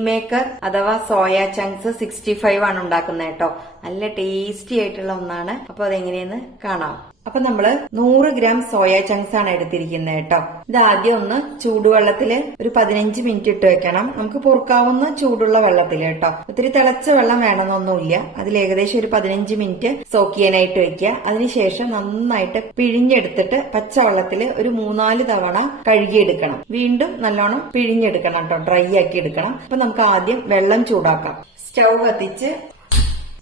Maker അഥവാ soya chunks sixty five ആണ് ഉണ്ടാക്കുന്നത് കേട്ടോ. നല്ല ടേസ്റ്റി ആയിട്ടുള്ള ഒന്നാണ്. അപ്പൊ അതെങ്ങനെയെന്ന് കാണാം. അപ്പൊ നമ്മൾ നൂറ് ഗ്രാം സോയ ചങ്ക്സ് ആണ് എടുത്തിരിക്കുന്നത് കേട്ടോ. ഇത് ആദ്യം ഒന്ന് ചൂടുവെള്ളത്തിൽ ഒരു പതിനഞ്ച് മിനിറ്റ് ഇട്ട് വെക്കണം. നമുക്ക് പൊറുക്കാവുന്ന ചൂടുള്ള വെള്ളത്തിൽ കേട്ടോ. ഒത്തിരി തിളച്ച വെള്ളം വേണമെന്നൊന്നുമില്ല. അതിൽ ഏകദേശം ഒരു പതിനഞ്ച് മിനിറ്റ് സോക്ക് ചെയ്യാനായിട്ട് വെക്കുക. അതിനുശേഷം നന്നായിട്ട് പിഴിഞ്ഞെടുത്തിട്ട് പച്ചവെള്ളത്തിൽ ഒരു മൂന്നാൽ തവണ കഴുകിയെടുക്കണം. വീണ്ടും നല്ലോണം പിഴിഞ്ഞെടുക്കണം കേട്ടോ. ഡ്രൈ ആക്കി എടുക്കണം. അപ്പൊ നമുക്ക് ആദ്യം വെള്ളം ചൂടാക്കാം. സ്റ്റൗ കത്തിച്ച്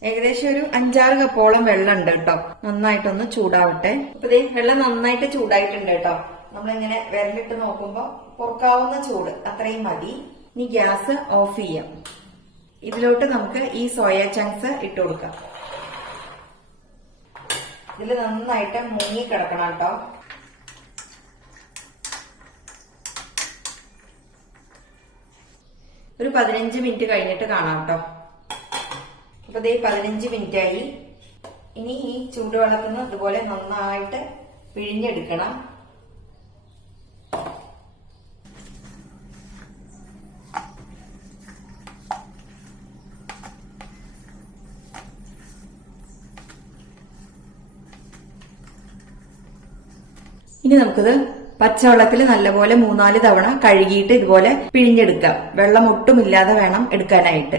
ഏകദേശം ഒരു അഞ്ചാറ് കപ്പോളം വെള്ളം ഉണ്ട് കേട്ടോ. നന്നായിട്ടൊന്ന് ചൂടാവട്ടെ. അപ്പൊ വെള്ളം നന്നായിട്ട് ചൂടായിട്ടുണ്ട് കേട്ടോ. നമ്മളിങ്ങനെ വിരലിട്ട് നോക്കുമ്പോ പൊറുക്കാവുന്ന ചൂട്. അത്രയും മതി. ഇനി ഗ്യാസ് ഓഫ് ചെയ്യാം. ഇതിലോട്ട് നമുക്ക് ഈ സോയ ചങ്ക്സ് ഇട്ട് കൊടുക്കാം. ഇതിൽ നന്നായിട്ട് മുങ്ങി കിടക്കണം കേട്ടോ. ഒരു പതിനഞ്ച് മിനിറ്റ് കഴിഞ്ഞിട്ട് കാണാം കേട്ടോ. അപ്പൊ ദേ പതിനഞ്ച് മിനിറ്റ് ആയി ഇനി ഈ ചൂടുവെള്ളത്തിൽ നിന്ന് ഇതുപോലെ നന്നായിട്ട് പിഴിഞ്ഞെടുക്കണം. ഇനി നമുക്കിത് പച്ചവെള്ളത്തിൽ നല്ലപോലെ മൂന്നാൽ തവണ കഴുകിയിട്ട് ഇതുപോലെ പിഴിഞ്ഞെടുക്കാം. വെള്ളം ഒട്ടുമില്ലാതെ വേണം എടുക്കാനായിട്ട്.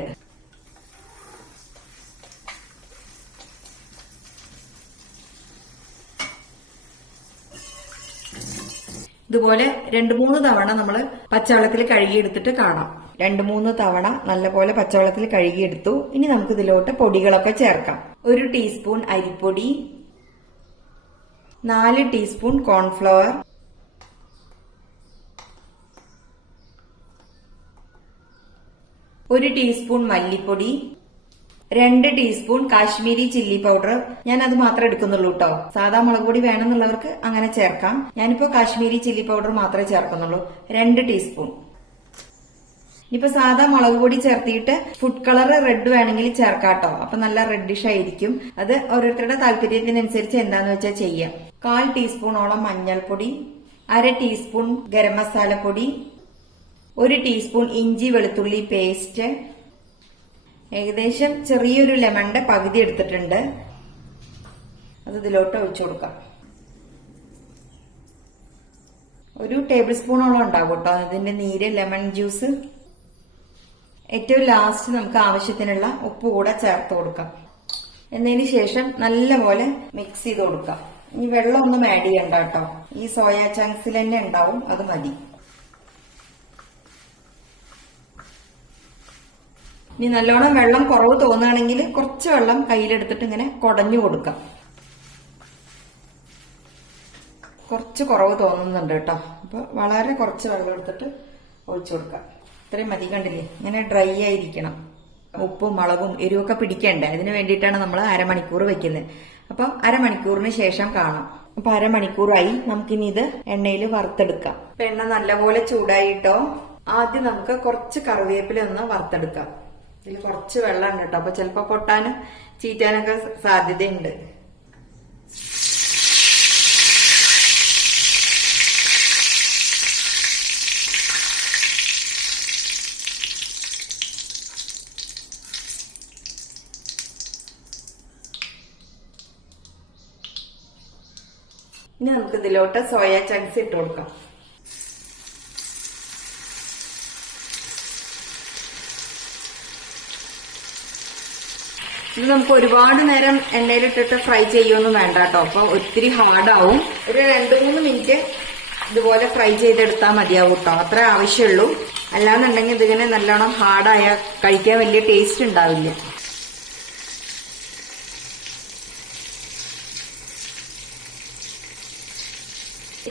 ഇതുപോലെ രണ്ടു മൂന്ന് തവണ നമ്മൾ പച്ചവെള്ളത്തിൽ കഴുകിയെടുത്തിട്ട് കാണാം. രണ്ടു മൂന്ന് തവണ നല്ലപോലെ പച്ചവെള്ളത്തിൽ കഴുകിയെടുത്തു. ഇനി നമുക്ക് ഇതിലോട്ട് പൊടികളൊക്കെ ചേർക്കാം. ഒരു ടീസ്പൂൺ അരിപ്പൊടി നാല് ടീസ്പൂൺ കോൺഫ്ലവർ ഒരു ടീസ്പൂൺ മല്ലിപ്പൊടി രണ്ട് ടീസ്പൂൺ കാശ്മീരി ചില്ലി പൗഡർ ഞാൻ അത് മാത്രമേ എടുക്കുന്നുള്ളൂ കേട്ടോ സാധാ മുളക് പൊടി വേണമെന്നുള്ളവർക്ക് അങ്ങനെ ചേർക്കാം. ഞാനിപ്പോ കാശ്മീരി ചില്ലി പൗഡർ മാത്രമേ ചേർക്കുന്നുള്ളൂ. രണ്ട് ടീസ്പൂൺ. ഇനിയിപ്പോ സാധാ മുളക് പൊടി ചേർത്തിയിട്ട് ഫുഡ് കളർ റെഡ് വേണമെങ്കിൽ ചേർക്കാട്ടോ അപ്പൊ നല്ല റെഡിഷ് ആയിരിക്കും. അത് ഓരോരുത്തരുടെ താല്പര്യത്തിനനുസരിച്ച് എന്താന്ന് വെച്ചാൽ ചെയ്യാം. കാൽ ടീസ്പൂണോളം മഞ്ഞൾപ്പൊടി അര ടീസ്പൂൺ ഗരം മസാല പൊടി ഒരു ടീസ്പൂൺ ഇഞ്ചി വെളുത്തുള്ളി പേസ്റ്റ് ഏകദേശം ചെറിയൊരു ലെമണിന്റെ പകുതി എടുത്തിട്ടുണ്ട്. അത് ഇതിലോട്ട് ഒഴിച്ചു കൊടുക്കാം. ഒരു ടേബിൾ സ്പൂണോളം ഉണ്ടാകും കേട്ടോ. ഇതിന്റെ നീര് ലെമൺ ജ്യൂസ്. ഏറ്റവും ലാസ്റ്റ് നമുക്ക് ആവശ്യത്തിനുള്ള ഉപ്പ് കൂടെ ചേർത്ത് കൊടുക്കാം. എന്നതിന് ശേഷം നല്ലപോലെ മിക്സ് ചെയ്ത് കൊടുക്കാം. ഇനി വെള്ളം ഒന്നും ആഡ് ചെയ്യണ്ട കേട്ടോ. ഈ സോയ ചങ്ക്സിൽ തന്നെ ഉണ്ടാവും. അത് മതി. ഇനി നല്ലോണം വെള്ളം കുറവ് തോന്നുകയാണെങ്കിൽ കുറച്ച് വെള്ളം കയ്യിലെടുത്തിട്ട് ഇങ്ങനെ കുടഞ്ഞു കൊടുക്കാം. കുറച്ച് കുറവ് തോന്നുന്നുണ്ട് കേട്ടോ. അപ്പൊ വളരെ കുറച്ച് വെള്ളം എടുത്തിട്ട് ഒഴിച്ചു കൊടുക്കാം. ഇത്രയും മതി കണ്ടില്ലേ? ഇങ്ങനെ ഡ്രൈ ആയിരിക്കണം. ഉപ്പും മുളകും എരിവൊക്കെ പിടിക്കണ്ടേ? അതിന് വേണ്ടിയിട്ടാണ് നമ്മൾ അരമണിക്കൂർ വെക്കുന്നത്. അപ്പൊ അരമണിക്കൂറിന് ശേഷം കാണാം. അപ്പൊ അരമണിക്കൂറായി നമുക്കിനി ഇത് എണ്ണയിൽ വറുത്തെടുക്കാം. എണ്ണ നല്ലപോലെ ചൂടായിട്ടോ ആദ്യം നമുക്ക് കുറച്ച് കറിവേപ്പില ഒന്ന് വറുത്തെടുക്കാം. ഇതിൽ കുറച്ച് വെള്ളം ഉണ്ട് കേട്ടോ. അപ്പൊ ചിലപ്പോ പൊട്ടാനും ചീറ്റാനൊക്കെ സാധ്യതയുണ്ട്. ഇനി നമുക്ക് ഇതിലോട്ട് സോയ ചങ്ക്സ് ഇട്ട് കൊടുക്കാം. ഇത് നമുക്ക് ഒരുപാട് നേരം എണ്ണയിലിട്ടിട്ട് ഫ്രൈ ചെയ്യൊന്നും വേണ്ട കേട്ടോ. അപ്പൊ ഒത്തിരി ഹാർഡാവും. ഒരു രണ്ട് മൂന്ന് മിനിറ്റ് ഇതുപോലെ ഫ്രൈ ചെയ്തെടുത്താൽ മതിയാവും കേട്ടോ. അത്ര ആവശ്യമുള്ളൂ അല്ലാന്നുണ്ടെങ്കിൽ ഇതിങ്ങനെ നല്ലോണം ഹാർഡായ കഴിക്കാൻ വലിയ ടേസ്റ്റ് ഉണ്ടാവില്ല.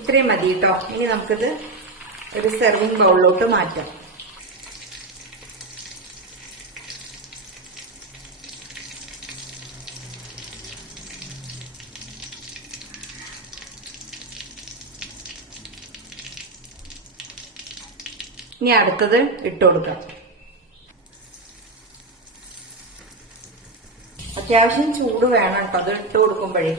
ഇത്രയും മതി കേട്ടോ. ഇനി നമുക്കിത് ഒരു സെർവിങ് ബൗളിലോട്ട് മാറ്റാം. ഇനി അടുത്തത് ഇട്ട് കൊടുക്കാം. അത്യാവശ്യം ചൂട് വേണം കേട്ടോ. അത് ഇട്ട് കൊടുക്കുമ്പോഴേ.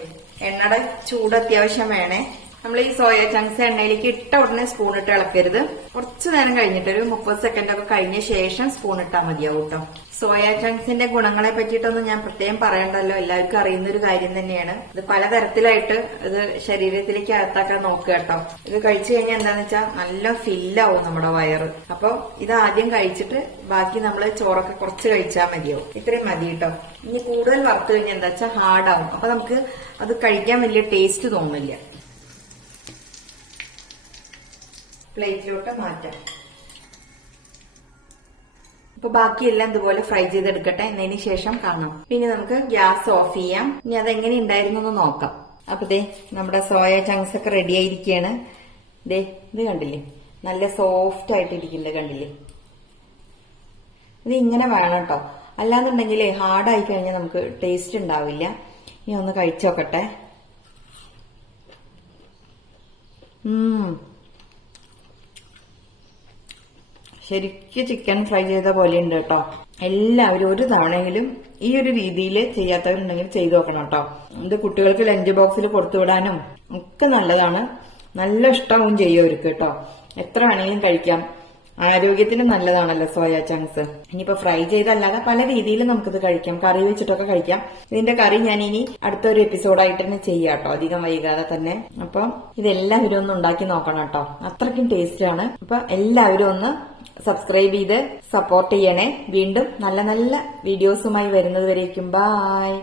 എണ്ണയുടെ ചൂട് അത്യാവശ്യം വേണേ. നമ്മൾ ഈ സോയ ചങ്ക്സ് എണ്ണയിലേക്ക് ഇട്ട ഉടനെ സ്പൂൺ ഇട്ട് ഇളക്കരുത്. കുറച്ച് നേരം കഴിഞ്ഞിട്ട് ഒരു മുപ്പത് സെക്കൻഡ് ഒക്കെ കഴിഞ്ഞ ശേഷം സ്പൂൺ ഇട്ടാൽ മതിയാവും കേട്ടോ സോയ ചങ്ക്സിന്റെ ഗുണങ്ങളെ പറ്റിയിട്ടൊന്നും ഞാൻ പ്രത്യേകം പറയണ്ടല്ലോ. എല്ലാവർക്കും അറിയുന്ന ഒരു കാര്യം തന്നെയാണ്. ഇത് പലതരത്തിലായിട്ട് ഇത് ശരീരത്തിലേക്ക് അകത്താക്കാൻ നോക്കുക കേട്ടോ ഇത് കഴിച്ചു കഴിഞ്ഞാൽ എന്താന്ന് വെച്ചാൽ നല്ല ഫില്ലാവും നമ്മുടെ വയറ്. അപ്പൊ ഇത് ആദ്യം കഴിച്ചിട്ട് ബാക്കി നമ്മൾ ചോറൊക്കെ കുറച്ച് കഴിച്ചാൽ മതിയാവും. ഇത്രയും മതി കേട്ടോ ഇനി കൂടുതൽ വറുത്ത് കഴിഞ്ഞാൽ എന്താ വെച്ചാൽ ഹാർഡാവും അപ്പൊ നമുക്ക് അത് കഴിക്കാൻ വലിയ ടേസ്റ്റ് തോന്നില്ല പ്ലേറ്റിലോട്ട് മാറ്റാം. അപ്പൊ ബാക്കിയെല്ലാം ഇതുപോലെ ഫ്രൈ ചെയ്തെടുക്കട്ടെ എന്നതിന് ശേഷം കാണാം. പിന്നെ നമുക്ക് ഗ്യാസ് ഓഫ് ചെയ്യാം. ഇനി അതെങ്ങനെ ഉണ്ടായിരുന്നു എന്ന് നോക്കാം. അപ്പൊ ദേ നമ്മുടെ സോയ ചങ്ക്സ് ഒക്കെ റെഡി ആയിരിക്കുകയാണ് ദേ ഇത് കണ്ടില്ലേ? നല്ല സോഫ്റ്റ് ആയിട്ട് കണ്ടില്ലേ? ഇത് ഇങ്ങനെ വേണം കേട്ടോ. അല്ലാന്നുണ്ടെങ്കിലേ ഹാർഡായി കഴിഞ്ഞാൽ നമുക്ക് ടേസ്റ്റ് ഉണ്ടാവില്ല. ഇനി ഒന്ന് കഴിച്ചോക്കട്ടെ ശരിക്കും ചിക്കൻ ഫ്രൈ ചെയ്ത പോലെ ഉണ്ട് കേട്ടോ. എല്ലാവരും ഒരു തവണയിലും ഈ ഒരു രീതിയിൽ ചെയ്യാത്തവരുണ്ടെങ്കിൽ ചെയ്തു നോക്കണം കേട്ടോ. ഇത് കുട്ടികൾക്ക് ലഞ്ച് ബോക്സിൽ കൊടുത്തുവിടാനും ഒക്കെ നല്ലതാണ്. നല്ല ഇഷ്ടവും ചെയ്യും അവർക്ക് കേട്ടോ. എത്ര വേണമെങ്കിലും കഴിക്കാം. ആരോഗ്യത്തിന് നല്ലതാണല്ലോ സോയ ചങ്ക്സ്. ഇനിയിപ്പോ ഫ്രൈ ചെയ്തല്ലാതെ പല രീതിയിൽ നമുക്കിത് കഴിക്കാം. കറി വെച്ചിട്ടൊക്കെ കഴിക്കാം. ഇതിന്റെ കറി ഞാൻ ഇനി അടുത്തൊരു എപ്പിസോഡായിട്ട് തന്നെ ചെയ്യാം കേട്ടോ അധികം വൈകാതെ തന്നെ. അപ്പം ഇതെല്ലാവരും ഒന്ന് ഉണ്ടാക്കി നോക്കണം കേട്ടോ. അത്രയ്ക്കും ടേസ്റ്റ് ആണ്. അപ്പൊ എല്ലാവരും ഒന്ന് സബ്സ്ക്രൈബ് ചെയ്ത് സപ്പോർട്ട് ചെയ്യണേ. വീണ്ടും നല്ല നല്ല വീഡിയോസുമായി വരുന്നത് വരേക്കും. ബായ്